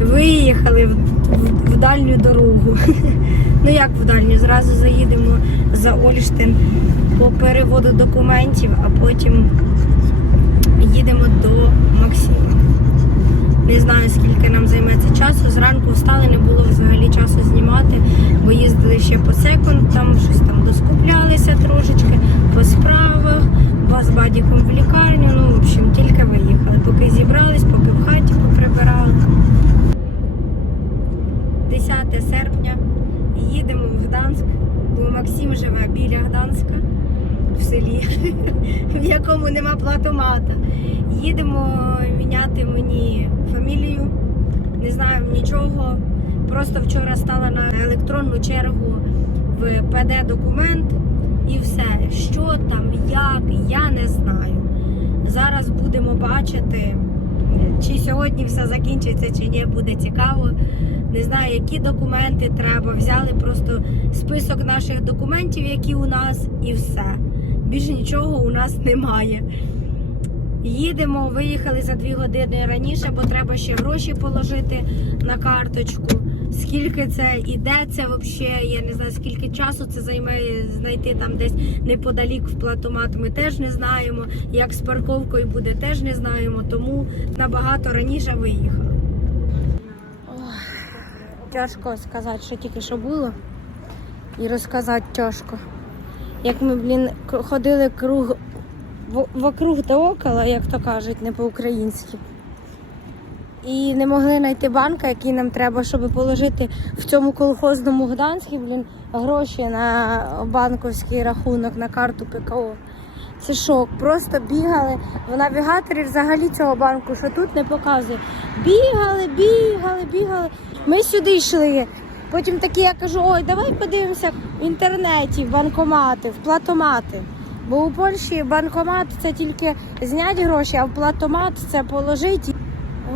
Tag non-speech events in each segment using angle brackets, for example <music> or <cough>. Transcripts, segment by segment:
Виїхали в, в, в дальню дорогу. <laughs> ну як в дальню? Зразу заїдемо за Ольштин по переводу документів, а потім їдемо до Максима. Не знаю, скільки нам займеться часу. Зранку встали, не було взагалі часу знімати, бо їздили ще по секунд, там щось там доскуплялися трошечки по справах, ба з бадіком в лікарню. Ну, в общем, тільки виїхали. Поки зібрались, поки в хаті поприбирали. 10 серпня їдемо в Гданськ, бо Максим живе біля Гданська в селі, <laughs> в якому нема платомата. Їдемо міняти мені фамілію. Не знаю нічого. Просто вчора стала на електронну чергу в ПД-документ і все. Що там, як, я не знаю. Зараз будемо бачити, чи сьогодні все закінчиться, чи ні, буде цікаво. Не знаю, які документи треба. Взяли просто список наших документів, які у нас, і все. Більше нічого у нас немає. Їдемо, виїхали за дві години раніше, бо треба ще гроші положити на карточку. Скільки це і де це взагалі, я не знаю, скільки часу це займе знайти там десь неподалік в платомат. Ми теж не знаємо. Як з парковкою буде, теж не знаємо. Тому набагато раніше виїхали. Тяжко сказати, що тільки що було, і розказати тяжко. Як ми, блін, ходили круг вокруг та около, як то кажуть, не по-українськи. І не могли знайти банка, який нам треба, щоб положити в цьому колхозному Гданську, блін, гроші на банковський рахунок, на карту ПКО. Це шок. Просто бігали. В навігаторі взагалі цього банку, що тут не показує. Бігали, бігали, бігали. Ми сюди йшли. Потім такі я кажу, ой, давай подивимося в інтернеті, в банкомати, в платомати. Бо у Польщі банкомат це тільки зняти гроші, а в платомат це положити.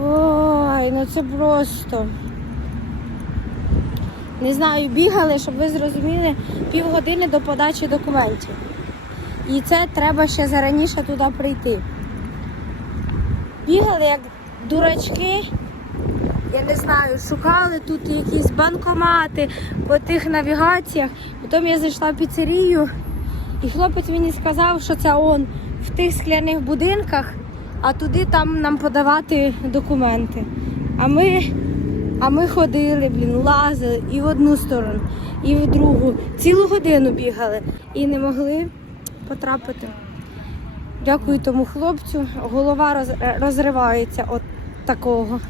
Ой, ну це просто. Не знаю, бігали, щоб ви зрозуміли, півгодини до подачі документів. І це треба ще зараніше туди прийти. Бігали як дурачки. Я не знаю, шукали тут якісь банкомати по тих навігаціях. Потім я зайшла в піцерію, і хлопець мені сказав, що це он в тих скляних будинках, а туди там нам подавати документи. А ми, а ми ходили, блін, лазили і в одну сторону, і в другу. Цілу годину бігали і не могли потрапити. Дякую тому хлопцю. Голова роз- розривається от такого.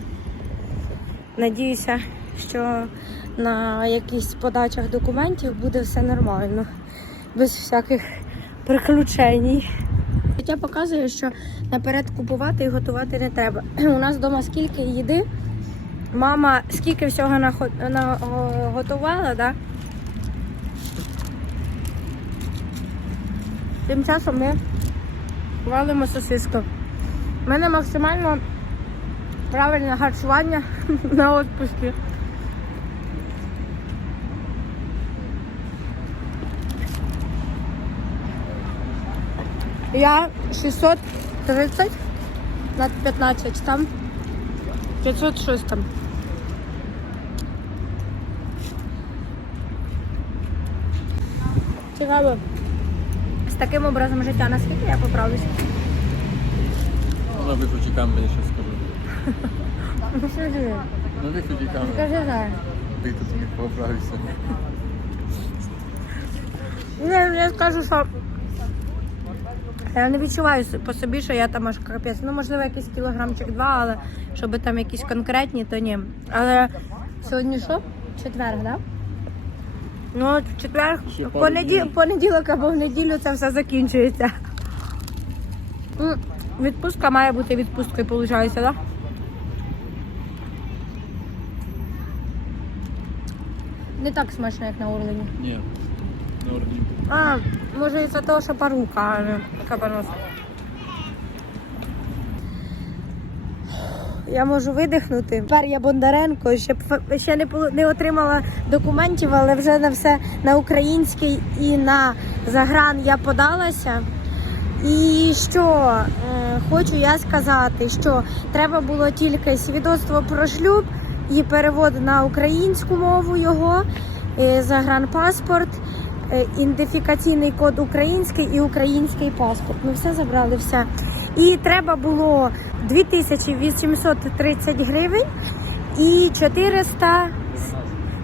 Надіюся, що на якихось подачах документів буде все нормально, без всяких приключень. Життя показує, що наперед купувати і готувати не треба. <clears throat> У нас вдома скільки їди, мама скільки всього наготувала, да? Тим часом ми валимо сосиску. У мене максимально правильне харчування <laughs> на відпустці. Я 630 на 15 там 506 там. Цікаво. З таким образом життя наскільки я поправлюся? Ну, виключи камеру, я скажу. Ну, виключи камеру. Скажи зараз. Ти тут не поправишся. Ні, я скажу, що я не відчуваю по собі, що я там аж капець. Ну, можливо, якийсь кілограмчик два, але щоб там якісь конкретні, то ні. Але сьогодні що? Четверг, так? Да? Ну, в четвер, Ще пару понеді... днів. понеділок або в неділю це все закінчується. Відпустка має бути відпусткою, виходить, так? Да? Не так смачно, як на Орлені. Ні. На орді. А, може із-за того, що парука, а не кабанос. Я можу видихнути. Тепер я Бондаренко, ще, ще не, не отримала документів, але вже на все на український і на загран я подалася. І що е, хочу я сказати, що треба було тільки свідоцтво про шлюб і перевод на українську мову його, е, загранпаспорт, е, ідентифікаційний код український і український паспорт. Ми все забрали, все. І треба було 2830 гривень і 400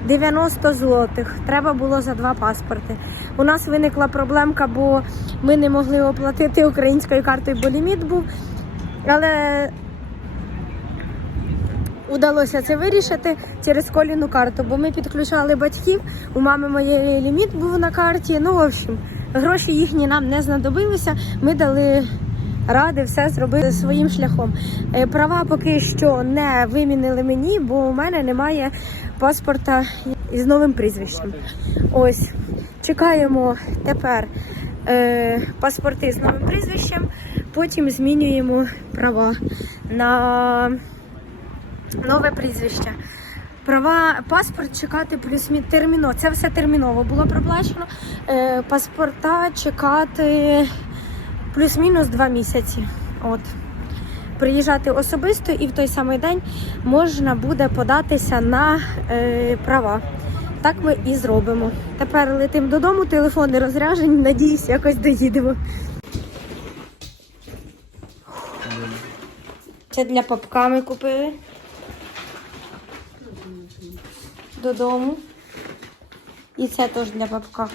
90 злотих. Треба було за два паспорти. У нас виникла проблемка, бо ми не могли оплатити українською картою, бо ліміт був. Але удалося це вирішити через коліну карту, бо ми підключали батьків. У мами моєї ліміт був на карті. Ну, в общем, гроші їхні нам не знадобилися. Ми дали ради все зробити своїм шляхом. Е, Права поки що не вимінили мені, бо у мене немає паспорта із новим прізвищем. Ось чекаємо тепер е, паспорти з новим прізвищем, потім змінюємо права на нове прізвище. Права, паспорт чекати плюс мі- терміново. Це все терміново було проплачено. Е, паспорта чекати плюс-мінус два місяці. От. Приїжджати особисто і в той самий день можна буде податися на е, права. Так ми і зробимо. Тепер летимо додому, телефони розряжені, надіюсь, якось доїдемо. Це для папка ми купили. Додому. І це теж для папка.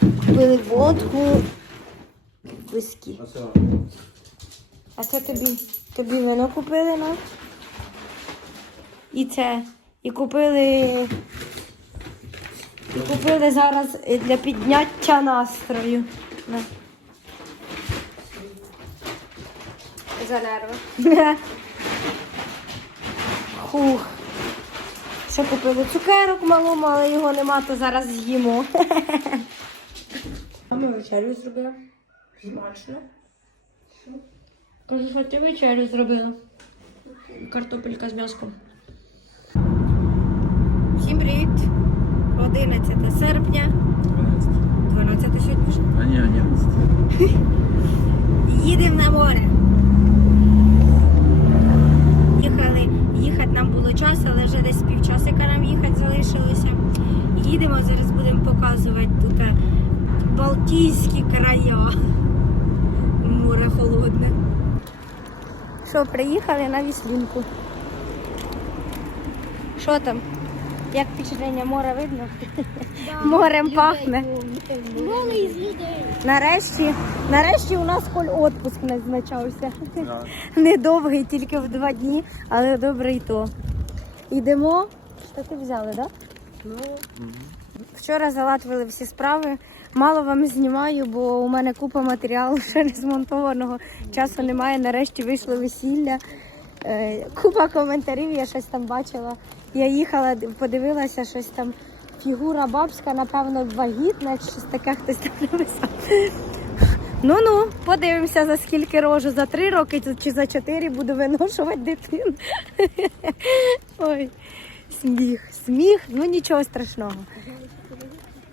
Купили водку, виски. А це тобі, тобі вино купили, на? І це. І купили. І купили зараз для підняття настрою. На. За нерви. Хух. Ще купили цукерок малому, але його нема, то зараз з'їмо. <laughs> А ми вечерю зробили. Смачно. Кажу, що ти вечерю зробила. Картопелька з м'яском. Всім привіт! 11 серпня, 12. 12 сьогодні вже. А ні, 11. <laughs> Їдемо на море. Їхали, їхати нам було час, але вже десь півчасика нам їхати залишилося. Їдемо, зараз будемо показувати тут е, Балтійські края. Море холодне. Що, приїхали на віслінку. Що там? Як впечатлення моря видно? Морем пахне. Море із людей. Нарешті, нарешті у нас коль отпуск назначався. Недовгий, тільки в два дні, але добре і то. Йдемо. Що ти взяли, так? Да? Вчора залатвили всі справи. Мало вам знімаю, бо у мене купа матеріалу ще не змонтованого. Часу немає. Нарешті вийшло весілля. Е, Купа коментарів, я щось там бачила. Я їхала, подивилася, щось там. Фігура бабська, напевно, вагітна, щось таке хтось там написав. Ну ну, подивимося за скільки рожу, за три роки чи за чотири буду виношувати дитину. <laughs> Ой, сміх, сміх, ну нічого страшного.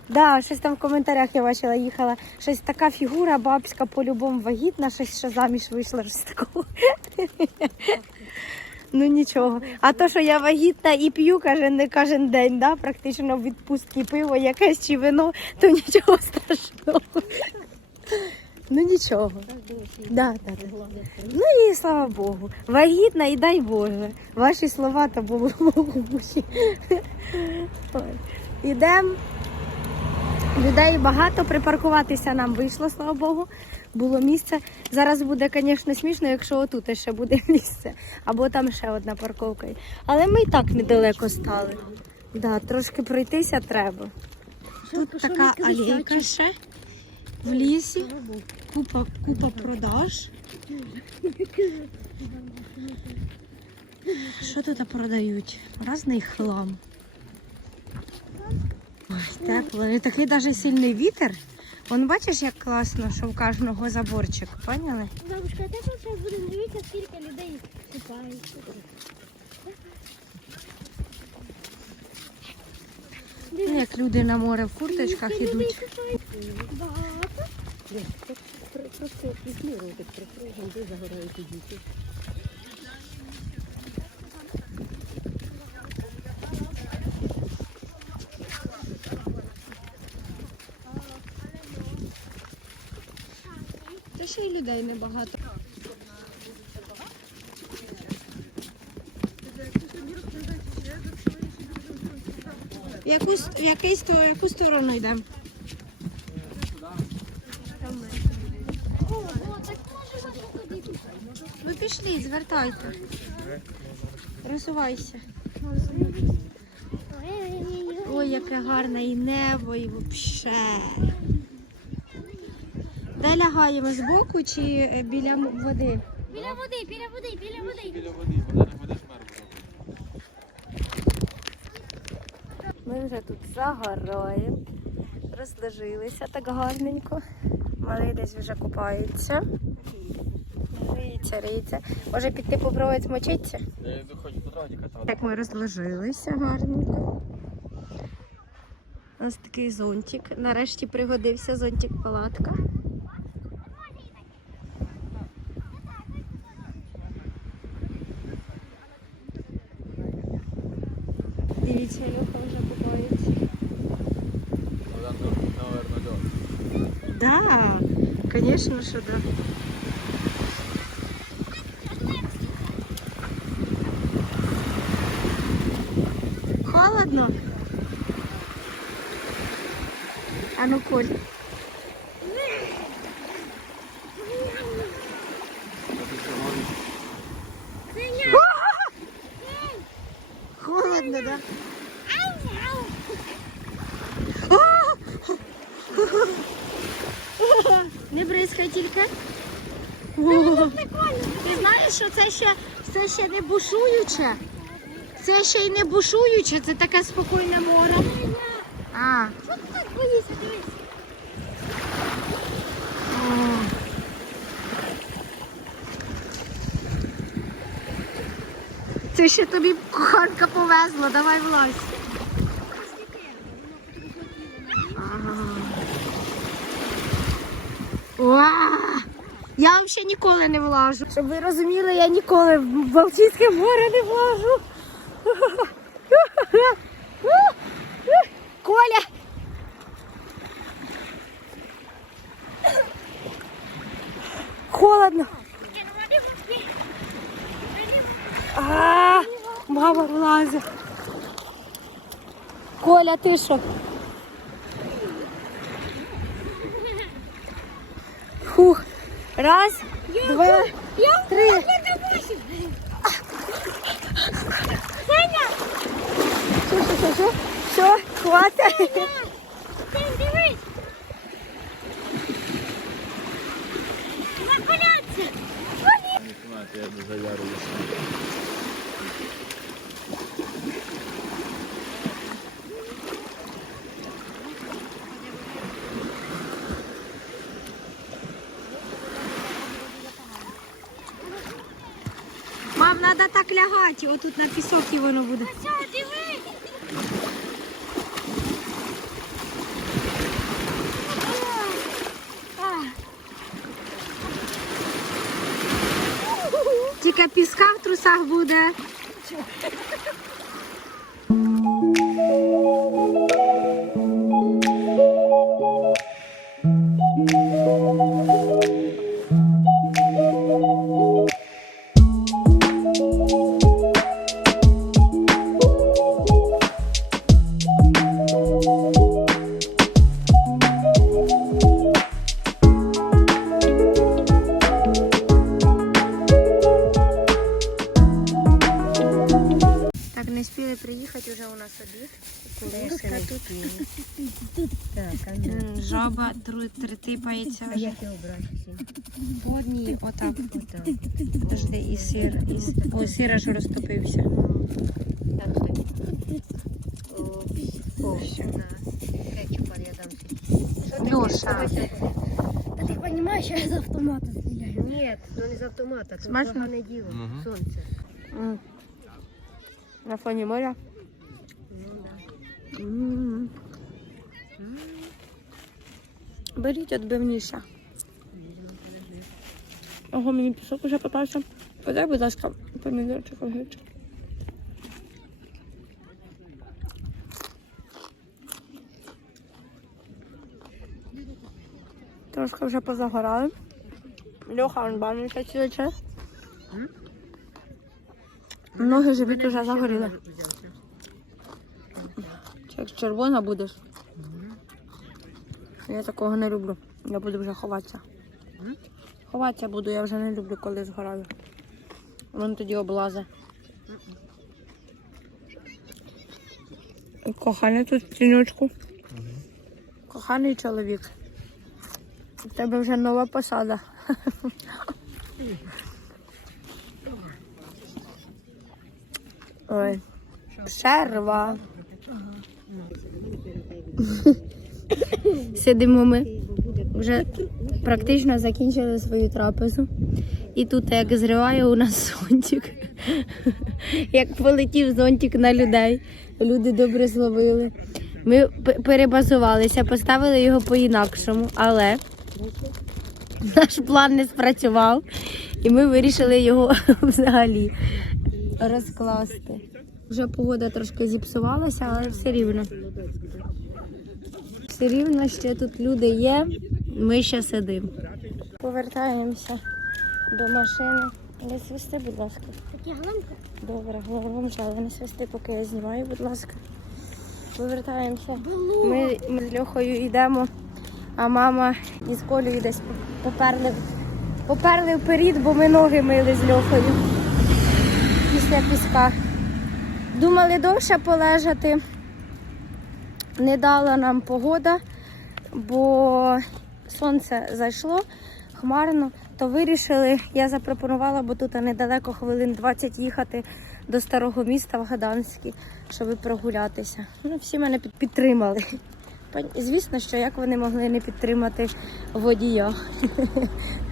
Да, щось там в коментарях я бачила, їхала. Щось така фігура бабська по-любому вагітна, щось що заміж вийшла, щось такого. <laughs> Ну нічого. А то, що я вагітна і п'ю не кожен день, да? практично в відпустці пиво якесь чи вино, то нічого страшного. Нічого. Да, да, да. Ну і слава Богу. Вагітна і дай Боже. Ваші слова було Богу буші. Ідемо. Людей багато, припаркуватися нам вийшло, слава Богу. Було місце. Зараз буде, звісно, смішно, якщо отут ще буде <laughs> місце. Або там ще одна парковка. Але ми і так недалеко стали. Да, трошки пройтися треба. Тут така алейка ще в лісі. Купа, купа продаж. Що тут продають? Разний хлам. Ой, тепло. І такий навіть сильний вітер. Вон бачиш, як класно, що в кожного заборчик, поняли? Бабушка, а ти зараз будемо дивитися, скільки людей купається. Ну, як люди на море в курточках ідуть. Просто пісні ротик прикрив, де загорають діти. Та ще й людей небагато. В яку, в сто- в яку сторону йдемо? Пішли, звертайте. Розсувайся. Ой, яке гарне і небо, і взагалі. Де лягаємо збоку чи е, біля води? Біля води, біля води, біля води. Біля води, вода не буде змерзла. Ми вже тут загораємо, розложилися так гарненько. Малий десь вже купається. Риється. Може піти попробувати змочитися? Я йду хоч по траві катати. Так ми розложилися гарненько. Ось такий зонтик. Нарешті пригодився зонтик палатка. Дивіться, Льоха вже наверно. Да, конечно, що да. Холодно. А ну, Коль. <laughs> Холодно, да? <laughs> Не бризкай тільки. Ти знаєш, що це ще, це ще не бушуюче? Це ще й не бушуюче, це таке спокійне море. А. Ти дивись? Це ще тобі коханка повезла, давай влазь. Я взагалі ніколи не влажу. Щоб ви розуміли, я ніколи в Балтійське море не влажу. <laughs> Коля! Холодно. А, мама влазить. Коля, ти що? Фух. Раз, два, три. Що, що, що, що? Все, хватить. Ти дивись. Я не заярююся. Треба так лягати, отут на пісок і воно буде. Тільки піска в трусах буде. тритипається А вже. як його брати всім? По одній, отак. Отак. Подожди, і сир. І... с- О, сир аж розтопився. Так, стой. О, о, Всё. на. Кетчупа я дам. Що таке? Льоша. Та ти розумієш, що я з автомата стріляю. Ні, то не з автомата, то Смачно? погане діло. Мгм. Сонце. М. На фоні моря. Ну, да. Беріть відбивніше. Ого, мені пісок уже попався. Подай, будь ласка, помідорчик, огірчик. Трошки вже позагорали. Льоха, баниться цілий час. Ноги живіт уже загоріли. Як червона будеш. Я такого не люблю. Я буду вже ховатися. Ховатися буду, я вже не люблю, коли згораю. Воно тоді облазе. Коханий тут в. Коханий чоловік. У тебе вже нова посада. Ой. Перерва. Сидимо ми. Вже практично закінчили свою трапезу. І тут як зриває у нас зонтик. <laughs> Як полетів зонтик на людей. Люди добре зловили. Ми перебазувалися, поставили його по-інакшому, але наш план не спрацював, і ми вирішили його <laughs> взагалі розкласти. Вже погода трошки зіпсувалася, але все рівно. Все рівно ще тут люди є, ми ще сидимо. Повертаємося до машини. Не свисти, будь ласка. Такі гламки. Добре, головом але не свисти, поки я знімаю, будь ласка. Повертаємося. Ми, ми з Льохою йдемо, а мама із Колею десь поперли, поперли вперед, бо ми ноги мили з Льохою після піска. Думали довше полежати. Не дала нам погода, бо сонце зайшло хмарно, то вирішили, я запропонувала, бо тут недалеко хвилин 20 їхати до старого міста в Гаданський, щоб прогулятися. Ну, всі мене підтримали. Звісно, що як вони могли не підтримати водія. <laughs>